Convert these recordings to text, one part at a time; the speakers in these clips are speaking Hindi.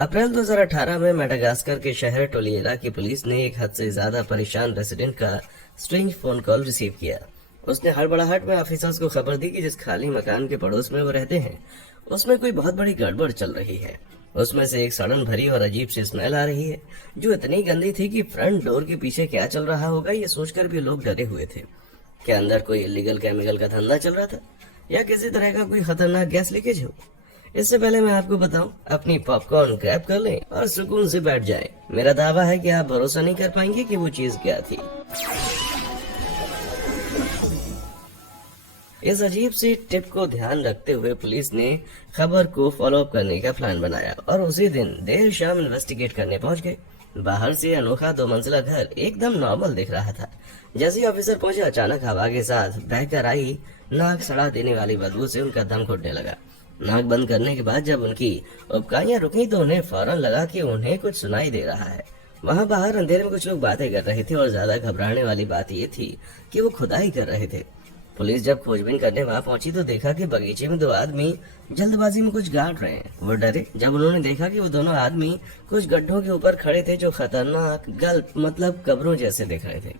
अप्रैल 2018 में मेडागास्कर के शहर टोलिएरा की पुलिस ने एक हद से ज्यादा परेशान रेसिडेंट का स्ट्रेंज फोन कॉल रिसीव किया। उसने हड़बड़ाहट में ऑफिसर्स को खबर दी कि जिस खाली मकान के पड़ोस में वो रहते हैं उसमें कोई बहुत बड़ी गड़बड़ चल रही है। उसमें से एक सड़न भरी और अजीब सी स्मेल आ रही है जो इतनी गंदी थी कि फ्रंट डोर के पीछे क्या चल रहा होगा ये सोचकर भी लोग डरे हुए थे। क्या अंदर कोई इलीगल केमिकल का धंधा चल रहा था या किसी तरह का कोई खतरनाक गैस लीकेज हो? इससे पहले मैं आपको बताऊं, अपनी पॉपकॉर्न ग्रैब कर लें और सुकून से बैठ जाएं। मेरा दावा है कि आप भरोसा नहीं कर पाएंगे कि वो चीज क्या थी। इस अजीब सी टिप को ध्यान रखते हुए पुलिस ने खबर को फॉलो अप करने का प्लान बनाया और उसी दिन देर शाम इन्वेस्टिगेट करने पहुंच गए। बाहर से अनोखा 2 मंजिला घर एकदम नॉर्मल दिख रहा था। जैसे ही ऑफिसर पहुंचे अचानक हवा के साथ बहकर आई नाक सड़ा देने वाली बदबू से उनका दम घुटने लगा। नाक बंद करने के बाद जब उनकी उपकारियां रुकी तो उन्हें फौरन लगा कि उन्हें कुछ सुनाई दे रहा है। वहां बाहर अंधेरे में कुछ लोग बातें कर रहे थे और ज्यादा घबराने वाली बात ये थी कि वो खुदाई कर रहे थे। पुलिस जब खोजबीन करने वहां पहुंची तो देखा कि बगीचे में 2 आदमी जल्दबाजी में कुछ गाड़ रहे हैं। वो डरे जब उन्होंने देखा कि वो दोनों आदमी कुछ गड्ढों के ऊपर खड़े थे जो खतरनाक गल्प मतलब कब्रों जैसे दिख रहे थे।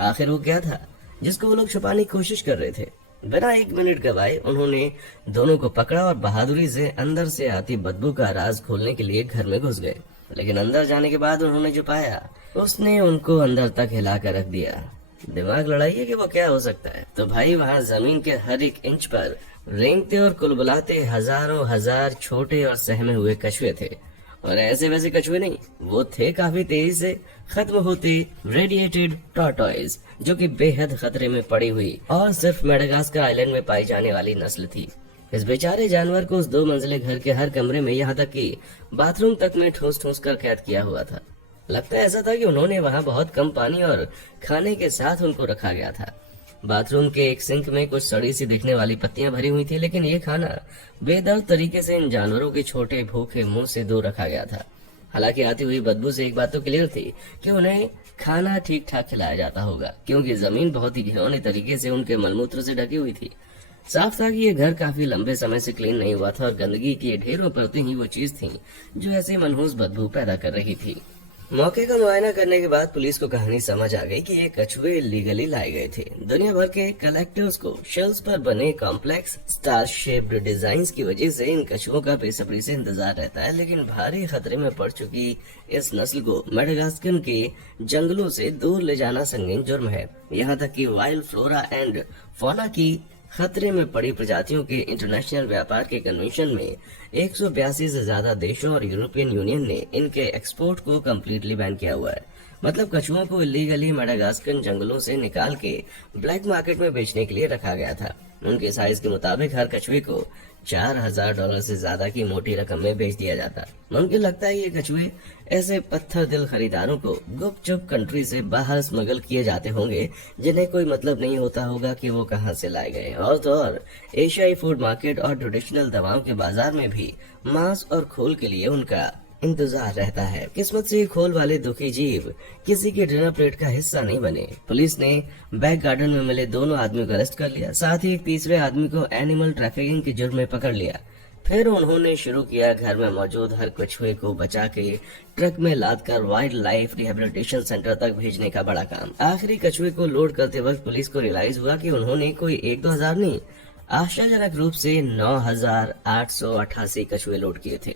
आखिर वो क्या था जिसको वो लोग छुपाने की कोशिश कर रहे थे? बिना 1 मिनट गवाए उन्होंने दोनों को पकड़ा और बहादुरी से अंदर से आती बदबू का राज खोलने के लिए घर में घुस गए। लेकिन अंदर जाने के बाद उन्होंने जो पाया उसने उनको अंदर तक हिला कर रख दिया। दिमाग लड़ाइए कि वो क्या हो सकता है। तो भाई वहाँ जमीन के हर एक इंच पर रेंगते और कुलबुलाते हजारों हजार छोटे और सहमे हुए कछुए थे। और ऐसे वैसे कछुए नहीं, वो थे काफी तेजी से खत्म होते रेडिएटेड टॉर्टॉइज जो कि बेहद खतरे में पड़ी हुई और सिर्फ मेडागास्कर आइलैंड में पाई जाने वाली नस्ल थी। इस बेचारे जानवर को उस 2 मंजिले घर के हर कमरे में यहाँ तक कि बाथरूम तक में ठूस ठूस कर कैद किया हुआ था। लगता ऐसा था कि उन्होंने वहाँ बहुत कम पानी और खाने के साथ उनको रखा गया था। बाथरूम के एक सिंक में कुछ सड़ी सी दिखने वाली पत्तियां भरी हुई थी, लेकिन ये खाना बेदर्द तरीके से इन जानवरों के छोटे भूखे मुंह से दूर रखा गया था। हालांकि आती हुई बदबू से एक बात तो क्लियर थी कि उन्हें खाना ठीक ठाक खिलाया जाता होगा, क्योंकि जमीन बहुत ही घिनौने तरीके से उनके मलमूत्र से ढकी हुई थी। साफ था कि ये घर काफी लंबे समय से क्लीन नहीं हुआ था और गंदगी की ढेरों परतें ही वो चीज थी जो ऐसी मनहूस बदबू पैदा कर रही थी। मौके का मुआयना करने के बाद पुलिस को कहानी समझ आ गई कि ये कछुए लीगली लाए गए थे। दुनिया भर के कलेक्टर्स को शेल्स पर बने कॉम्प्लेक्स स्टार शेप्ड डिजाइन की वजह से इन कछुओं का बेसब्री से इंतजार रहता है, लेकिन भारी खतरे में पड़ चुकी इस नस्ल को मेडागास्कर के जंगलों से दूर ले जाना संगीन जुर्म है। यहाँ तक कि वाइल्ड फ्लोरा एंड फौना की खतरे में पड़ी प्रजातियों के इंटरनेशनल व्यापार के कन्वेंशन में 182 से ज्यादा देशों और यूरोपियन यूनियन ने इनके एक्सपोर्ट को कम्प्लीटली बैन किया हुआ है। मतलब कछुओं को इलीगली मेडागास्कर जंगलों से निकाल के ब्लैक मार्केट में बेचने के लिए रखा गया था। उनके साइज के मुताबिक हर कछुए को $4000 से ज्यादा की मोटी रकम में बेच दिया जाता। मुमकिन लगता है ये कछुए ऐसे पत्थर दिल खरीदारों को गुपचुप कंट्री से बाहर स्मगल किए जाते होंगे जिन्हें कोई मतलब नहीं होता होगा कि वो कहां से लाए गए। और तो और एशियाई फूड मार्केट और ट्रेडिशनल दवाओं के बाजार में भी मांस और खोल के लिए उनका इंतजार रहता है। किस्मत से खोल वाले दुखी जीव किसी के डिनर प्लेट का हिस्सा नहीं बने। पुलिस ने बैक गार्डन में मिले दोनों आदमियों को अरेस्ट कर लिया, साथ ही एक तीसरे आदमी को एनिमल ट्रैफिकिंग के जुर्म में पकड़ लिया। फिर उन्होंने शुरू किया घर में मौजूद हर कछुए को बचा के ट्रक में लादकर वाइल्ड लाइफ रिहेबिलिटेशन सेंटर तक भेजने का बड़ा काम। आखिरी कछुए को लोड करते वक्त पुलिस को रियलाइज हुआ कि उन्होंने कोई 1-2 हजार नहीं, आश्चर्यजनक रूप से 9888 कछुए लोड किए थे।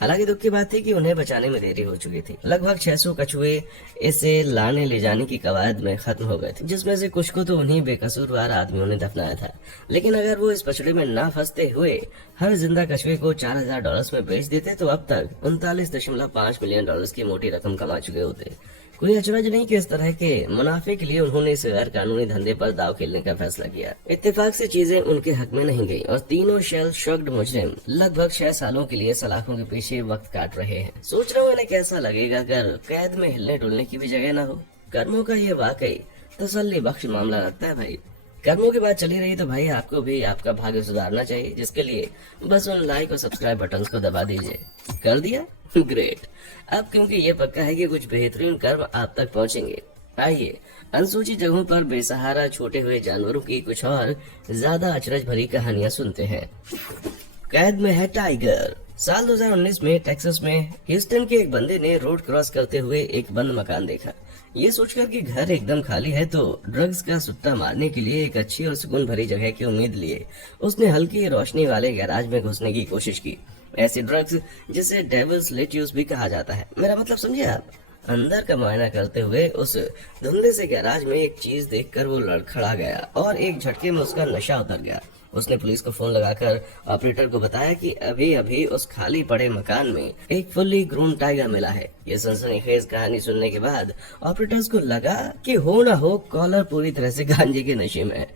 हालांकि दुख की बात थी कि उन्हें बचाने में देरी हो चुकी थी। लगभग 600 कछुए इसे लाने ले जाने की कवायद में खत्म हो गए थे, जिसमें से कुछ को तो उन्हीं बेकसूरवार आदमियों ने दफनाया था। लेकिन अगर वो इस पचड़े में ना फंसते हुए हर जिंदा कछुए को $4000 में बेच देते तो अब तक $39.5 मिलियन की मोटी रकम कमा चुके होते। कोई अचरज नहीं कि इस तरह के मुनाफे के लिए उन्होंने इस गैर कानूनी धंधे पर दाव खेलने का फैसला किया। इत्तेफाक से चीजें उनके हक में नहीं गई और तीनों शेल शॉक्ड मुजरिम लगभग 6 सालों के लिए सलाखों के पीछे वक्त काट रहे हैं। सोच रहा हूँ इन्हें कैसा लगेगा अगर कैद में हिलने डुलने की भी जगह न हो। कर्मों का ये वाकई तसल्ली बख्श मामला लगता है भाई। कर्मों की बात चली रही तो भाई आपको भी आपका भाग्य सुधारना चाहिए, जिसके लिए बस उन लाइक और सब्सक्राइब बटन को दबा दीजिए। कर दिया? ग्रेट। अब क्योंकि ये पक्का है कि कुछ बेहतरीन कर्म आप तक पहुंचेंगे। आइए अनसूची जगहों पर बेसहारा छोटे हुए जानवरों की कुछ और ज्यादा अचरज भरी कहानियां सुनते हैं। कैद में है टाइगर, साल 2019 में टेक्सास में ह्यूस्टन के एक बंदे ने रोड क्रॉस करते हुए एक बंद मकान देखा। ये सोचकर कि घर एकदम खाली है तो ड्रग्स का सुट्टा मारने के लिए एक अच्छी और सुकून भरी जगह की उम्मीद लिए उसने हल्की रोशनी वाले गैराज में घुसने की कोशिश की। ऐसे ड्रग्स जिसे डेविल्स लेट्यूस भी कहा जाता है, मेरा मतलब समझे आप। अंदर का मुआयना करते हुए उस धुंधले से गैराज में एक चीज देखकर वो लड़खड़ा गया और एक झटके में उसका नशा उतर गया। उसने पुलिस को फोन लगाकर ऑपरेटर को बताया कि अभी अभी उस खाली पड़े मकान में एक फुल्ली ग्रोन टाइगर मिला है। ये सनसनीखेज कहानी सुनने के बाद ऑपरेटर्स को लगा कि हो ना हो कॉलर पूरी तरह से गांजे के नशे में है।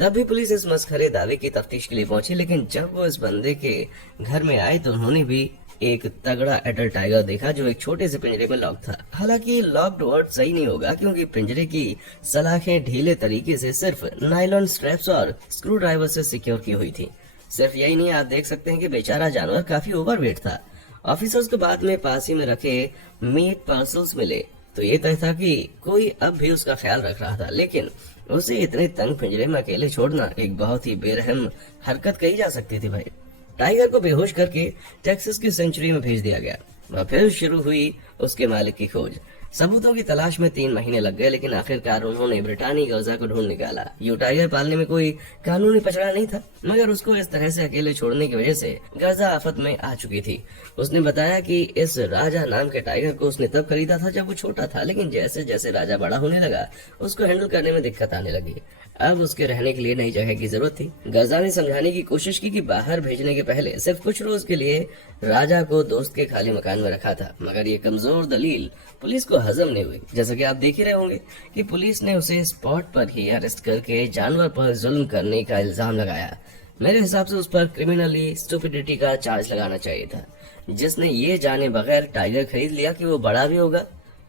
तब भी पुलिस इस मस्खरे दावे की तफ्तीश के लिए पहुंची, लेकिन जब वो इस बंदे के घर में आए तो उन्होंने भी एक तगड़ा एडल्ट टाइगर देखा जो एक छोटे से पिंजरे में लॉक था। हालांकि लॉक्ड वर्ड सही नहीं होगा क्योंकि पिंजरे की सलाखें ढीले तरीके से सिर्फ नायलॉन स्ट्रैप्स और स्क्रू ड्राइवर से सिक्योर की हुई थी। सिर्फ यही नहीं, आप देख सकते हैं कि बेचारा जानवर काफी ओवरवेट था। ऑफिसर्स को बाद में पास ही में रखे मीट पार्सल्स मिले तो ये तय था कि कोई अब भी उसका ख्याल रख रहा था, लेकिन उसे इतने तंग पिंजरे में अकेले छोड़ना एक बहुत ही बेरहम हरकत कही जा सकती थी भाई। टाइगर को बेहोश करके टेक्सास की सेंचुरी में भेज दिया गया और फिर शुरू हुई उसके मालिक की खोज। सबूतों की तलाश में 3 महीने लग गए, लेकिन आखिरकार उन्होंने ब्रिटानी गर्जा को ढूंढ निकाला। यू टाइगर पालने में कोई कानूनी पचड़ा नहीं था, मगर उसको इस तरह से अकेले छोड़ने की वजह से गर्जा आफत में आ चुकी थी। उसने बताया कि इस राजा नाम के टाइगर को उसने तब खरीदा था जब वो छोटा था, लेकिन जैसे जैसे राजा बड़ा होने लगा उसको हैंडल करने में दिक्कत आने लगी। अब उसके रहने के लिए नई जगह की जरूरत थी। गर्जा ने समझाने की कोशिश की कि बाहर भेजने के पहले सिर्फ कुछ रोज के लिए राजा को दोस्त के खाली मकान में रखा था, मगर ये कमजोर दलील पुलिस को हजम नहीं हुई। जैसा कि आप देख ही रहे होंगे कि पुलिस ने उसे स्पॉट पर ही अरेस्ट करके जानवर पर जुल्म करने का इल्जाम लगाया। मेरे हिसाब से उस पर क्रिमिनली स्टुपिडिटी का चार्ज लगाना चाहिए था। जिसने ये जाने बगैर टाइगर खरीद लिया कि वो बड़ा भी होगा,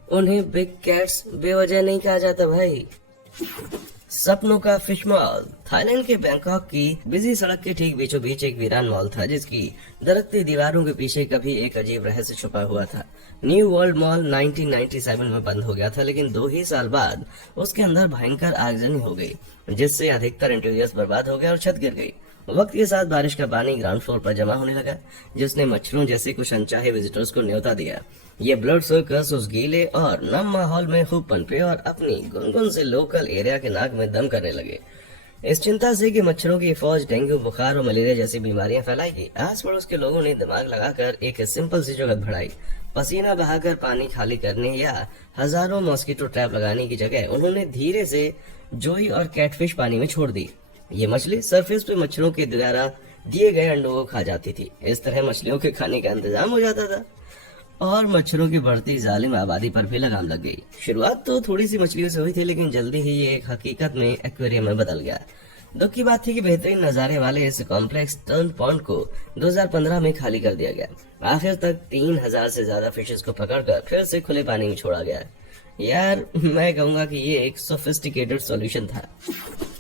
उन्हें बिग कैट्स बेवजह नहीं कहा जाता भाई। सपनों का फिश मॉल। थाईलैंड के बैंकॉक की बिजी सड़क के ठीक बीचों बीच एक वीरान मॉल था जिसकी दरकती दीवारों के पीछे कभी एक अजीब रहस्य छुपा हुआ था। न्यू वर्ल्ड मॉल 1997 में बंद हो गया था, लेकिन 2 ही साल बाद उसके अंदर भयंकर आगजनी हो गई जिससे अधिकतर इंटीरियर्स बर्बाद हो गया और छत गिर गई। वक्त के साथ बारिश का पानी ग्राउंड फ्लोर पर जमा होने लगा जिसने मच्छरों जैसे कुछ अनचाहे विजिटर्स को न्योता दिया। ये ब्लड सर्कस उस गीले और नम माहौल में खूब पनपे और अपनी गुनगुन से लोकल एरिया के नाक में दम करने लगे। इस चिंता से कि मच्छरों की फौज डेंगू, बुखार और मलेरिया जैसी बीमारियां फैलाएगी, आस पड़ोस के लोगों ने दिमाग लगाकर एक सिंपल सी जुगत बढ़ाई। पसीना बहाकर पानी खाली करने या हजारों मॉस्किटो ट्रैप लगाने की जगह उन्होंने धीरे से जोई और कैटफिश पानी में छोड़ दी। ये मछली सरफेस पे मच्छरों के द्वारा दिए गए अंडों को खा जाती थी। इस तरह मछलियों के खाने का इंतजाम हो जाता था और मच्छरों की बढ़ती जालिम आबादी पर भी लगाम लग गई। शुरुआत तो थोड़ी सी मछलियों से हुई थी, लेकिन जल्दी ही ये एक हकीकत में एक्वेरियम में बदल गया। दुख की बात थी कि बेहतरीन नजारे वाले इस कॉम्प्लेक्स टर्न पॉन्ड को 2015 में खाली कर दिया गया। आखिर तक 3000 से ज्यादा फिशेस को पकड़कर फिर से खुले पानी में छोड़ा गया। यार मैं कहूंगा कि ये एक सोफिस्टिकेटेड सॉल्यूशन था।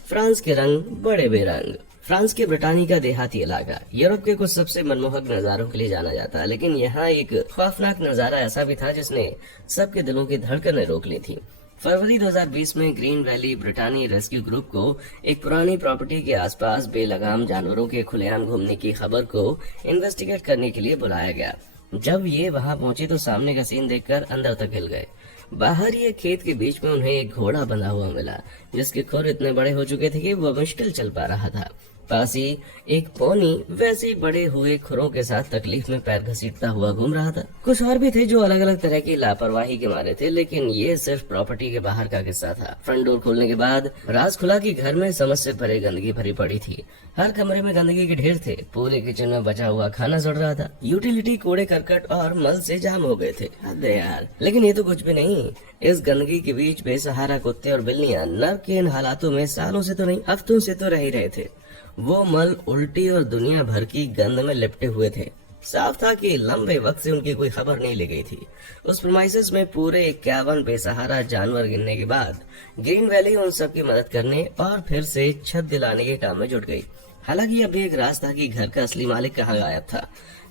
फ्रांस के रंग बड़े बेरंग। फ्रांस के ब्रिटानी का देहाती इलाका यूरोप के कुछ सबसे मनमोहक नजारों के लिए जाना जाता है, लेकिन यहाँ एक खौफनाक नजारा ऐसा भी था जिसने सबके दिलों की धड़कनें रोक ली थी। फरवरी 2020 में green valley Brittany rescue group को एक पुरानी प्रॉपर्टी के आसपास बेलगाम जानवरों के खुलेआम घूमने की खबर को इन्वेस्टिगेट करने के लिए बुलाया गया। जब ये वहां पहुंचे तो सामने का सीन देखकर अंदर तक हिल गए। बाहर ये खेत के बीच में उन्हें एक घोड़ा बंधा हुआ मिला जिसके खुर इतने बड़े हो चुके थे कि वह मुश्किल चल पा रहा था। पास ही एक पोनी वैसे बड़े हुए खुरों के साथ तकलीफ में पैर घसीटता हुआ घूम रहा था। कुछ और भी थे जो अलग अलग तरह की लापरवाही के मारे थे, लेकिन ये सिर्फ प्रॉपर्टी के बाहर का किस्सा था। फ्रंट डोर खोलने के बाद राज खुला कि घर में समझ से परे गंदगी भरी पड़ी थी। हर कमरे में गंदगी के ढेर थे। पूरे किचन में बचा हुआ खाना सड़ रहा था। यूटिलिटी कूड़े करकट और मल से जाम हो गए थे। हद है यार। लेकिन ये तो कुछ भी नहीं। इस गंदगी के बीच बेसहारा कुत्ते और बिल्लियां नर्क के इन हालातों में सालों से तो नहीं, हफ्तों से तो रह ही रहे थे। वो मल उल्टी और दुनिया भर की गंद में लिपटे हुए थे। साफ था कि लंबे वक्त से उनकी कोई खबर नहीं ली गई थी। उस प्रीमाइसेस में पूरे 51 बेसहारा जानवर गिनने के बाद ग्रीन वैली उन सब की मदद करने और फिर से छत दिलाने के काम में जुट गई। हालांकि अब भी एक राज था कि घर का असली मालिक कहाँ गायब था।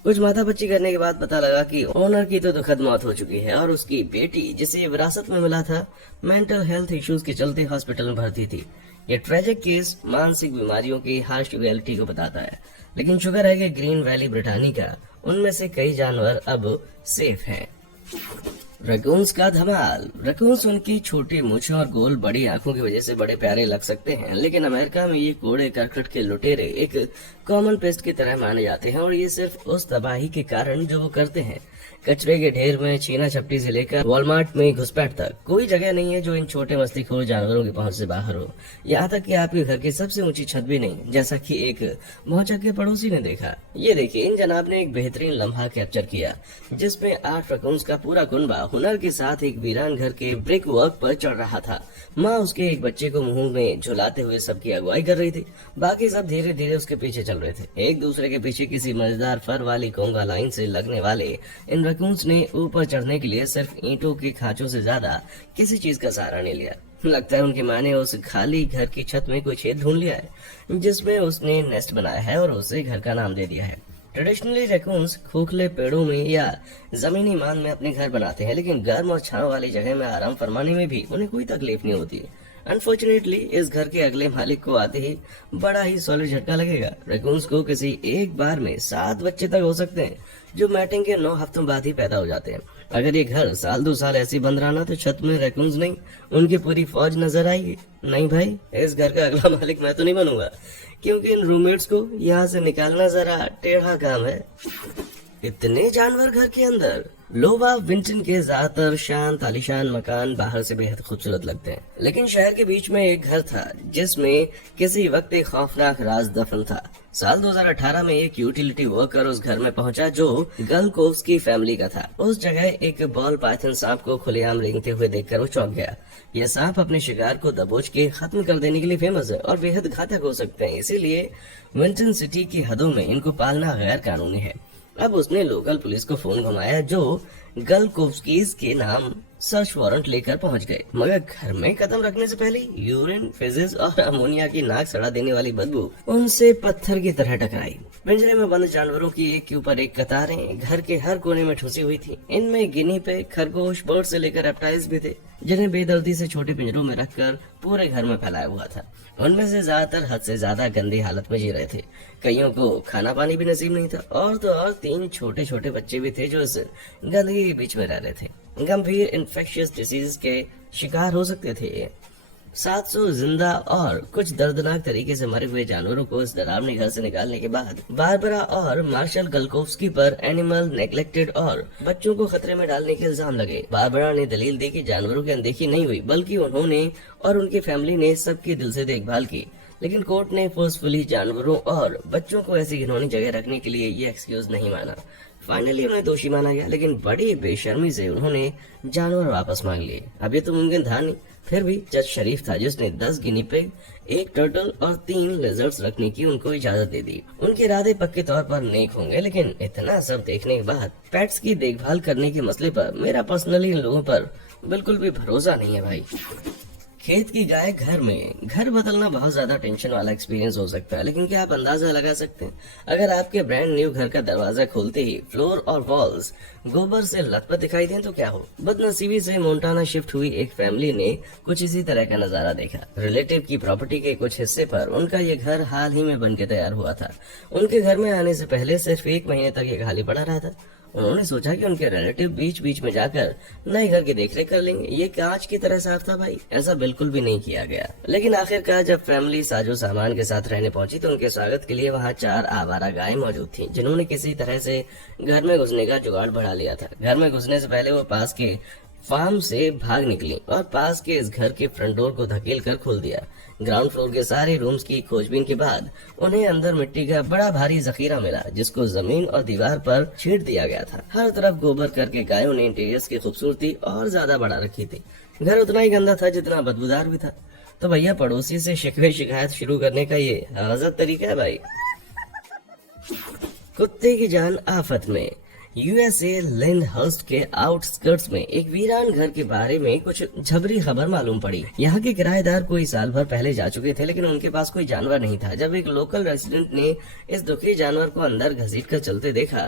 कुछ माथापच्ची करने के बाद पता लगा कि ओनर की तो दुखद मौत हो चुकी है और उसकी बेटी, जिसे विरासत में मिला था, मेंटल हेल्थ इश्यूज के चलते हॉस्पिटल में भर्ती थी। ये ट्रेजिक केस मानसिक बीमारियों की हार्श रियलिटी को बताता है। लेकिन शुक्र है कि ग्रीन वैली ब्रिटानी का उनमें से कई जानवर अब सेफ हैं। रैकून्स का धमाल। रैकून्स उनकी छोटी मूंछों और गोल बड़ी आंखों की वजह से बड़े प्यारे लग सकते हैं, लेकिन अमेरिका में ये कूड़े करकट के लुटेरे एक कॉमन पेस्ट की तरह माने जाते हैं, और ये सिर्फ उस तबाही के कारण जो वो करते हैं। कचरे के ढेर में छीना झपटी से लेकर वॉलमार्ट में घुसपैठ तक कोई जगह नहीं है जो इन छोटे मस्तीखोर जानवरों की पहुंच से बाहर हो। यहाँ तक कि आपके घर की सबसे ऊंची छत भी नहीं, जैसा कि एक मोहचक के पड़ोसी ने देखा। ये देखिए, इन जनाब ने एक बेहतरीन लम्हा कैप्चर किया जिसमें 8 रैकून्स का पूरा कुनबा हुनर के साथ एक वीरान घर के ब्रिक वर्क पर चढ़ रहा था। माँ उसके एक बच्चे को मुंह में झुलाते हुए सबकी अगुवाई कर रही थी। बाकी सब धीरे धीरे उसके पीछे चल रहे थे। एक दूसरे के पीछे किसी मजेदार फर वाली कोंगा लाइन से लगने वाले इन रैकून्स ने ऊपर चढ़ने के लिए सिर्फ ईंटों के खांचों से ज्यादा किसी चीज का सहारा नहीं लिया। लगता है उनकी माँ ने उस खाली घर की छत में कोई छेद ढूंढ लिया है जिसमें उसने नेस्ट बनाया है और उसे घर का नाम दे दिया है। ट्रेडिशनली रैकून्स खोखले पेड़ों में या जमीनी मान में अपने घर बनाते हैं, लेकिन गर्म और छांव वाली जगह में आराम फरमाने में भी उन्हें कोई तकलीफ नहीं होती। अनफॉर्चुनेटली इस घर के अगले मालिक को आते ही बड़ा ही सॉलिड झटका लगेगा। रैकून्स को किसी एक बार में 7 बच्चे तक हो सकते हैं, जो मैटिंग के 9 हफ्तों बाद ही पैदा हो जाते हैं। अगर ये घर साल 2 साल ऐसी बंद रहा ना, तो छत में रैकून्स नहीं, उनकी पूरी फौज नजर आएगी। नहीं भाई, इस घर का अगला मालिक मैं तो नहीं बनूंगा, क्योंकि इन रूममेट्स को यहाँ से निकालना जरा टेढ़ा काम है। इतने जानवर घर के अंदर। लोवा विंटन के ज्यादातर शांत आलीशान मकान बाहर से बेहद खूबसूरत लगते हैं, लेकिन शहर के बीच में एक घर था जिसमें किसी वक्त एक खौफनाक राज दफन था। साल 2018 में एक यूटिलिटी वर्कर उस घर में पहुंचा जो गलकोव्स्की फैमिली का था। उस जगह एक बॉल पाइथन सांप को खुलेआम रेंगते हुए देखकर वो चौंक गया। यह सांप अपने शिकार को दबोच के खत्म कर देने के लिए फेमस है और बेहद घातक हो सकते हैं, इसीलिए विंटन सिटी की हदों में इनको पालना गैर कानूनी है। अब उसने लोकल पुलिस को फोन घुमाया, जो गलकोव्स्कीज के नाम सर्च वारंट लेकर पहुंच गए। मगर घर में कदम रखने से पहले यूरिन, फिजिस और अमोनिया की नाक सड़ा देने वाली बदबू उनसे पत्थर की तरह टकराई। पिंजरे में बंद जानवरों की एक के ऊपर एक कतारें घर के हर कोने में ठुसी हुई थी। इनमें गिनी पे, खरगोश, बर्ड से लेकर रेप्टाइल्स भी थे, जिन्हें बेदर्दी से छोटे पिंजरों में रखकर पूरे घर में फैलाया हुआ था। उनमें से ज्यादातर हद से ज्यादा गंदी हालत में जी रहे थे। कईयों को खाना पानी भी नसीब नहीं था, और तो और 3 छोटे छोटे बच्चे भी थे जो इस गंदगी के बीच में रह रहे थे। गंभीर इन्फेक्शियस डिसीज के शिकार हो सकते थे। 700 जिंदा और कुछ दर्दनाक तरीके से मरे हुए जानवरों को इस डरावने घर से निकालने के बाद बारबरा और मार्शल गलकोव्स्की पर एनिमल नेग्लेक्टेड और बच्चों को खतरे में डालने के इल्जाम लगे। बारबरा ने दलील दी कि जानवरों की अनदेखी नहीं हुई, बल्कि उन्होंने और उनकी फैमिली ने सबकी दिल से देखभाल की। लेकिन कोर्ट ने फोर्सफुली जानवरों और बच्चों को ऐसी घिनौनी जगह रखने के लिए ये एक्सक्यूज नहीं माना। फाइनली उन्हें दोषी माना गया, लेकिन बड़ी बेशर्मी से उन्होंने जानवर वापस मांग लिए। अब ये तो मुमकिन था नहीं, फिर भी जज शरीफ था जिसने 10 गिनी पिग, 1 टर्टल और 3 लेजर्ड्स रखने की उनको इजाजत दे दी। उनके इरादे पक्के तौर पर नेक होंगे, लेकिन इतना सब देखने के बाद पेट्स की देखभाल करने के मसले पर मेरा पर्सनली इन लोगों पर बिल्कुल भी भरोसा नहीं है भाई। खेत की गाय घर में। घर बदलना बहुत ज्यादा टेंशन वाला एक्सपीरियंस हो सकता है, लेकिन क्या आप अंदाजा लगा सकते हैं, अगर आपके ब्रांड न्यू घर का दरवाजा खोलते ही फ्लोर और वॉल्स गोबर से लथपथ दिखाई दें तो क्या हो। बदनसीबी से मोन्टाना शिफ्ट हुई एक फैमिली ने कुछ इसी तरह का नजारा देखा। रिलेटिव की प्रॉपर्टी के कुछ हिस्से पर उनका ये घर हाल ही में बनके तैयार हुआ था। उनके घर में आने से पहले सिर्फ 1 महीने तक ये खाली पड़ा रहा था। उन्होंने सोचा कि उनके रिलेटिव बीच बीच में जाकर नए घर की देखरेख कर लेंगे। ये कांच की तरह साफ था भाई, ऐसा बिल्कुल भी नहीं किया गया। लेकिन आखिरकार जब फैमिली साजो सामान के साथ रहने पहुंची तो उनके स्वागत के लिए वहां 4 आवारा गायें मौजूद थी, जिन्होंने किसी तरह से घर में घुसने का जुगाड़ बढ़ा लिया था। घर में घुसने से पहले वो पास के फार्म से भाग निकली और पास के इस घर के फ्रंट डोर को धकेल कर खोल दिया। ग्राउंड फ्लोर के सारे रूम्स की खोजबीन के बाद उन्हें अंदर मिट्टी का बड़ा भारी जखीरा मिला, जिसको जमीन और दीवार पर छींट दिया गया था। हर तरफ गोबर करके गायों ने इंटीरियर्स की खूबसूरती और ज्यादा बढ़ा रखी थी। घर उतना ही गंदा था जितना बदबूदार भी था। तो भैया पड़ोसी से शिकवे शिकायत शुरू करने का ये आज़ाद तरीका है भाई। कुत्ते की जान आफत में। यूएसए लिंडहर्स्ट के आउटस्कर्ट्स में एक वीरान घर के बारे में कुछ झबरी खबर मालूम पड़ी। यहाँ के किराएदार कोई साल भर पहले जा चुके थे, लेकिन उनके पास कोई जानवर नहीं था। जब एक लोकल रेसिडेंट ने इस दुखी जानवर को अंदर घसीट कर चलते देखा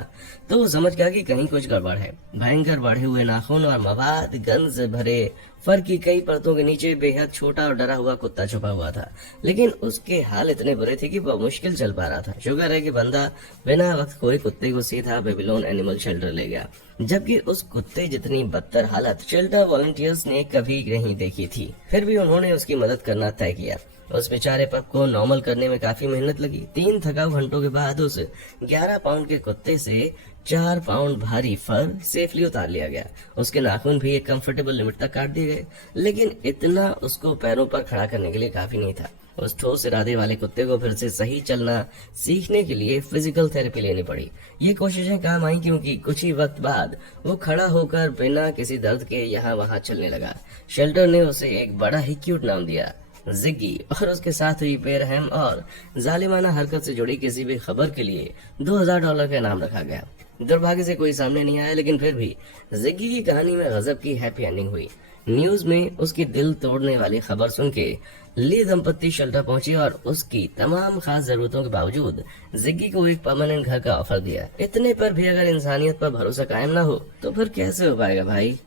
तो वो समझ गया कि कहीं कुछ गड़बड़ है। भयंकर बढ़े हुए नाखून और मवाद गंध से भरे फर की कई परतों के नीचे बेहद छोटा और डरा हुआ कुत्ता छुपा हुआ था, लेकिन उसके हाल इतने बुरे थे कि वह मुश्किल चल पा रहा था। शुक्र है कि बंदा बिना वक्त कोई कुत्ते को सीधा बेबीलोन एनिमल शेल्टर ले गया, जबकि उस कुत्ते जितनी बदतर हालत शेल्टर वॉलंटियर्स ने कभी नहीं देखी थी। फिर भी उन्होंने उसकी मदद करना तय किया। उस बेचारे पग को नॉर्मल करने में काफी मेहनत लगी। 3 थकाऊ घंटों के बाद उस 11 पाउंड के कुत्ते से 4 पाउंड भारी फर सेफली उतार लिया गया। उसके नाखून भी एक कंफर्टेबल लिमिट तक काट दिए गए, लेकिन इतना उसको पैरों पर खड़ा करने के लिए काफी नहीं था। उस ठोस इरादे वाले कुत्ते को फिर से सही चलना सीखने के लिए फिजिकल थेरेपी लेनी पड़ी। ये कोशिशें काम आई क्योंकि कुछ ही वक्त बाद वो खड़ा होकर बिना किसी दर्द के यहाँ वहाँ चलने लगा। शेल्टर ने उसे एक बड़ा ही क्यूट नाम दिया, जिग्गी, और उसके साथ हुई बेरहम और जालिमाना हरकत से जुड़ी किसी भी खबर के लिए $2000 का इनाम रखा गया। दुर्भाग्य से कोई सामने नहीं आया, लेकिन फिर भी जिग्गी की कहानी में गजब की हैप्पी एंडिंग हुई। न्यूज में उसकी दिल तोड़ने वाली खबर सुन के ली दंपत्ति शेल्टर पहुंची और उसकी तमाम खास जरूरतों के बावजूद जिग्गी को एक परमानेंट घर का ऑफर दिया। इतने पर भी अगर इंसानियत पर भरोसा कायम ना हो तो फिर कैसे हो पाएगा भाई।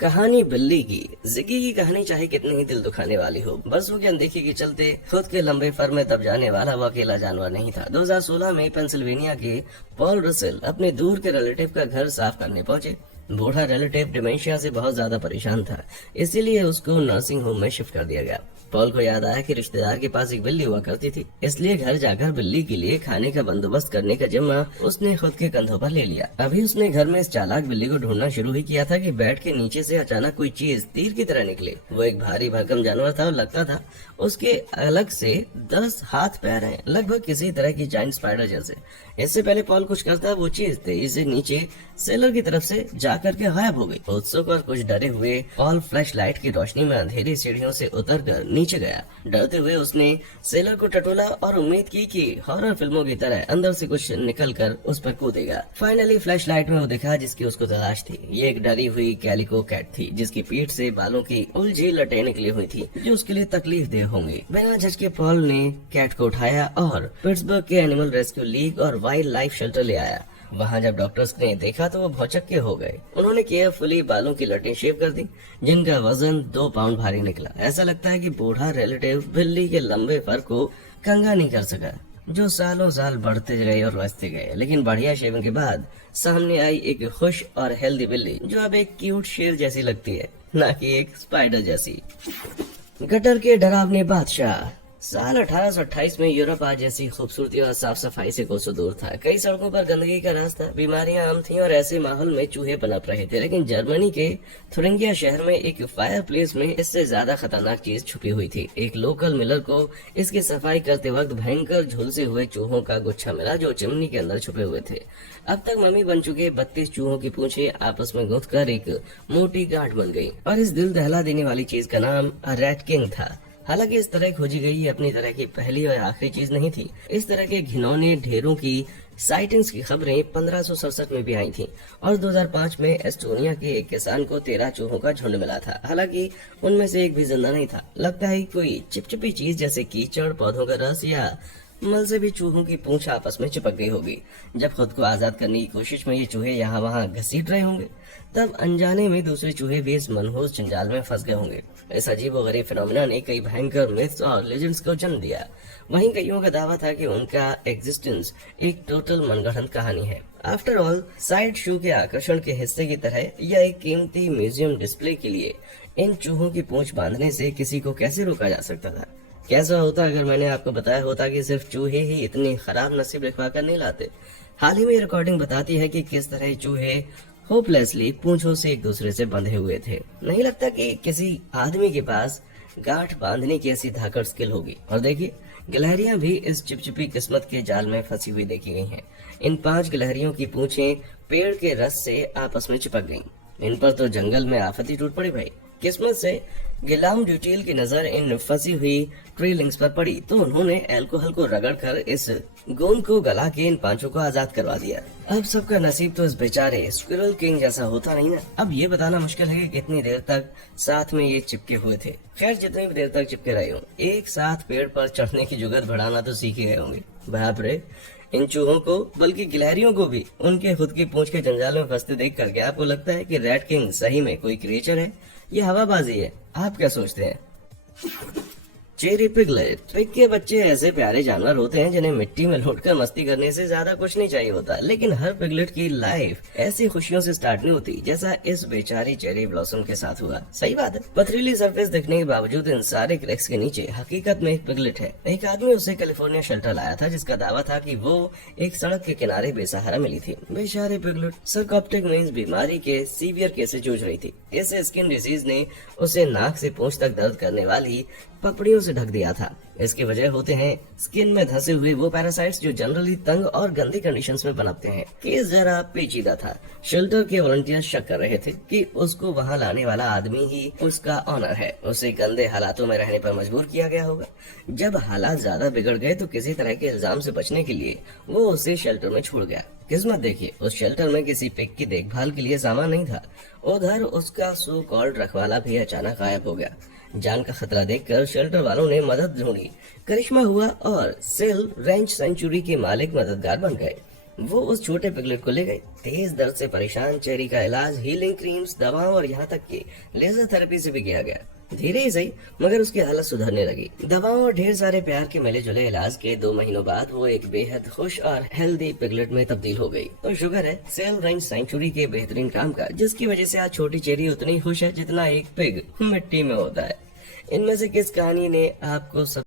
कहानी बिल्ली की। जिग्गी की कहानी चाहे कितनी ही दिल दुखाने वाली हो, बरसों की अनदेखी के चलते खुद के लंबे फर में दब जाने वाला वो अकेला जानवर नहीं था। 2016 में पेंसिल्वेनिया के पॉल रसेल अपने दूर के रिलेटिव का घर साफ करने पहुंचे। बूढ़ा रिलेटिव डिमेंशिया से बहुत ज्यादा परेशान था, इसीलिए उसको नर्सिंग होम में शिफ्ट कर दिया गया। पॉल को याद आया कि रिश्तेदार के पास एक बिल्ली हुआ करती थी, इसलिए घर जाकर बिल्ली के लिए खाने का बंदोबस्त करने का जिम्मा उसने खुद के कंधों पर ले लिया। अभी उसने घर में इस चालाक बिल्ली को ढूंढना शुरू ही किया था कि बेड के नीचे से अचानक कोई चीज तीर की तरह निकले। वो एक भारी भरकम जानवर था और लगता था उसके अलग से 10 हाथ पैर हैं, लगभग किसी तरह की जाइंट स्पाइडर जैसे। इससे पहले पॉल कुछ करता वो चीज तेजी से नीचे सेलर की तरफ से जाकर के गायब हो गई। उत्सुक और कुछ डरे हुए पॉल फ्लैश लाइट की रोशनी में अंधेरी सीढ़ियों से उतरकर नीचे गया। डरते हुए उसने सेलर को टटोला और उम्मीद की कि हॉरर फिल्मों की तरह अंदर से कुछ निकलकर उस पर कूदेगा। फाइनली फ्लैश लाइट में वो दिखा जिसकी उसको तलाश थी। ये एक डरी हुई कैलिको कैट थी, जिसकी पीठ से बालों की उलझी लटें निकली हुई थी, जो उसके लिए तकलीफ दे होंगी। बिना झटके पॉल ने कैट को उठाया और पिट्सबर्ग के एनिमल रेस्क्यू लीग और वाइल्ड लाइफ शेल्टर ले आया। वहाँ जब डॉक्टर्स ने देखा तो वो भौचक्के हो गए। उन्होंने केयरफुली बालों की लटें शेव कर दी, जिनका वजन 2 पाउंड भारी निकला। ऐसा लगता है कि बूढ़ा रिलेटिव बिल्ली के लंबे फर को कंगा नहीं कर सका, जो सालों साल बढ़ते गए और रचते गए। लेकिन बढ़िया शेविंग के बाद सामने आई एक खुश और हेल्दी बिल्ली, जो अब एक क्यूट शेर जैसी लगती है, न कि एक स्पाइडर जैसी। गटर के डरावने बादशाह। साल 1828 में यूरोप आज जैसी खूबसूरती और साफ सफाई से कोसों दूर था। कई सड़कों पर गंदगी का रास्ता, बीमारियां आम थीं और ऐसे माहौल में चूहे पनप रहे थे। लेकिन जर्मनी के थुरिंगिया शहर में एक फायर प्लेस में इससे ज्यादा खतरनाक चीज छुपी हुई थी। एक लोकल मिलर को इसकी सफाई करते वक्त भयंकर झुलसे हुए चूहों का गुच्छा मिला, जो चिमनी के अंदर छुपे हुए थे। अब तक मम्मी बन चुके 32 चूहों की पूंछें आपस में गुंथ कर एक मोटी गांठ बन गई, और इस दिल दहला देने वाली चीज का नाम रैट किंग था। हालांकि इस तरह खोजी गई अपनी तरह की पहली और आखिरी चीज नहीं थी। इस तरह के घिनौने ढेरों की साइटिंग्स की खबरें 1567 में भी आई थीं, और 2005 में एस्टोनिया के एक किसान को 13 चूहों का झुंड मिला था। हालांकि उनमें से एक भी जिंदा नहीं था। लगता है कोई चिपचिपी चीज जैसे कीचड़, पौधों का रस या मल से भी चूहों की पूंछ आपस में चिपक गई होगी। जब खुद को आजाद करने की कोशिश में ये चूहे यहाँ वहाँ घसीट रहे होंगे, तब अनजाने में दूसरे चूहे भी इस मनहूस जंजाल में फंस गए होंगे। इस अजीब और गरीब फिनोमिना ने कई भयंकर मिथ्स और लेजेंड्स को जन्म दिया। वहीं कईयों का दावा था कि उनका एग्जिस्टेंस एक टोटल मनगढ़ंत कहानी है। आफ्टर ऑल, साइड शो के आकर्षण के हिस्से की तरह या एक कीमती म्यूजियम डिस्प्ले के लिए इन चूहों की पूंछ बांधने से किसी को कैसे रोका जा सकता था? कैसा होता अगर मैंने आपको बताया होता कि सिर्फ चूहे ही इतनी खराब नसीब लिखवा कर नहीं लाते। हाल ही में रिकॉर्डिंग बताती है कि किस तरह चूहे होपलेसली पूंछों से एक दूसरे से बंधे हुए थे। नहीं लगता कि किसी आदमी के पास गांठ बांधने की ऐसी धाकड़ स्किल होगी। और देखिए, गिलहरियां भी इस चिपचिपी किस्मत के जाल में फंसी हुई देखी गई हैं। इन 5 गिलहरियों की पूंछें पेड़ के रस से आपस में चिपक गईं। इन पर तो जंगल में आफत ही टूट पड़ी भाई। किस्मत से गिलाम ड्यूटील की नजर इन फंसी हुई ट्रेलिंग्स पर पड़ी तो उन्होंने अल्कोहल को रगड़कर इस गोंद को गला के इन पांचों को आजाद करवा दिया। अब सबका नसीब तो इस बेचारे स्क्विरल किंग जैसा होता नहीं ना। अब ये बताना मुश्किल है कि कितनी देर तक साथ में ये चिपके हुए थे। खैर जितनी भी देर तक चिपके रहे हों, एक साथ पेड़ पर चढ़ने की जुगत बढ़ाना तो सीख ही गए होंगे। बाप रे, इन चूहों को बल्कि गिलहरियों को भी उनके खुद की पूंछ के जंजाल में फंसते देख कर क्या आपको लगता है कि रैट किंग सही में कोई क्रिएचर है? ये हवाबाजी है? आप क्या सोचते हैं? Cherry piglet. पिग के बच्चे ऐसे प्यारे जानवर होते हैं जिन्हें मिट्टी में लौटकर मस्ती करने से ज्यादा कुछ नहीं चाहिए होता, लेकिन हर पिगलेट की लाइफ ऐसी खुशियों से स्टार्ट नहीं होती जैसा इस बेचारी चेरी ब्लॉसम के साथ हुआ। सही बात है, पथरीली सरफेस दिखने के बावजूद इन सारे क्रैक्स के नीचे हकीकत में एक पिगलेट है। एक आदमी उसे कैलिफोर्निया शेल्टर लाया था जिसका दावा था कि वो एक सड़क के किनारे बेसहारा मिली थी। बेचारी पिगलेट सर्कोप्टिक मींस बीमारी के सीवियर केस से जूझ रही थी। इस स्किन डिजीज ने उसे नाक से पूंछ तक दर्द करने वाली पपड़ियों से ढक दिया था। इसकी वजह होते हैं स्किन में धंसे हुए वो पैरासाइट्स जो जनरली तंग और गंदी कंडीशंस में पनपते हैं। केस जरा पेचीदा था। शेल्टर के वॉलंटियर्स शक कर रहे थे कि उसको वहां लाने वाला आदमी ही उसका ऑनर है। उसे गंदे हालातों में रहने पर मजबूर किया गया होगा। जब हालात ज्यादा बिगड़ गए तो किसी तरह के इल्जाम से बचने के लिए वो उसे शेल्टर में छोड़ गया। किस्मत देखिए, उस शेल्टर में किसी पिग की देखभाल के लिए सामान नहीं था। उधर उसका सो कॉल्ड रखवाला भी अचानक गायब हो गया। जान का खतरा देखकर शेल्टर वालों ने मदद ढूंढी। करिश्मा हुआ और सेल रेंच सेंचुरी के मालिक मददगार बन गए। वो उस छोटे पिगलेट को ले गए। तेज दर्द से परेशान चेरी का इलाज हीलिंग क्रीम्स, दवाओं और यहाँ तक कि लेजर थेरेपी से भी किया गया। धीरे ही सही मगर उसकी हालत सुधरने लगी। दवाओं और ढेर सारे प्यार के मिले जुले इलाज के 2 महीनों बाद वो एक बेहद खुश और हेल्दी पिगलेट में तब्दील हो गई। तो शुगर है सेल रेंच सेंचुरी के बेहतरीन काम का, जिसकी वजह से आज छोटी चेरी उतनी खुश है जितना एक पिग मिट्टी में होता है। इनमें से किस कहानी ने आपको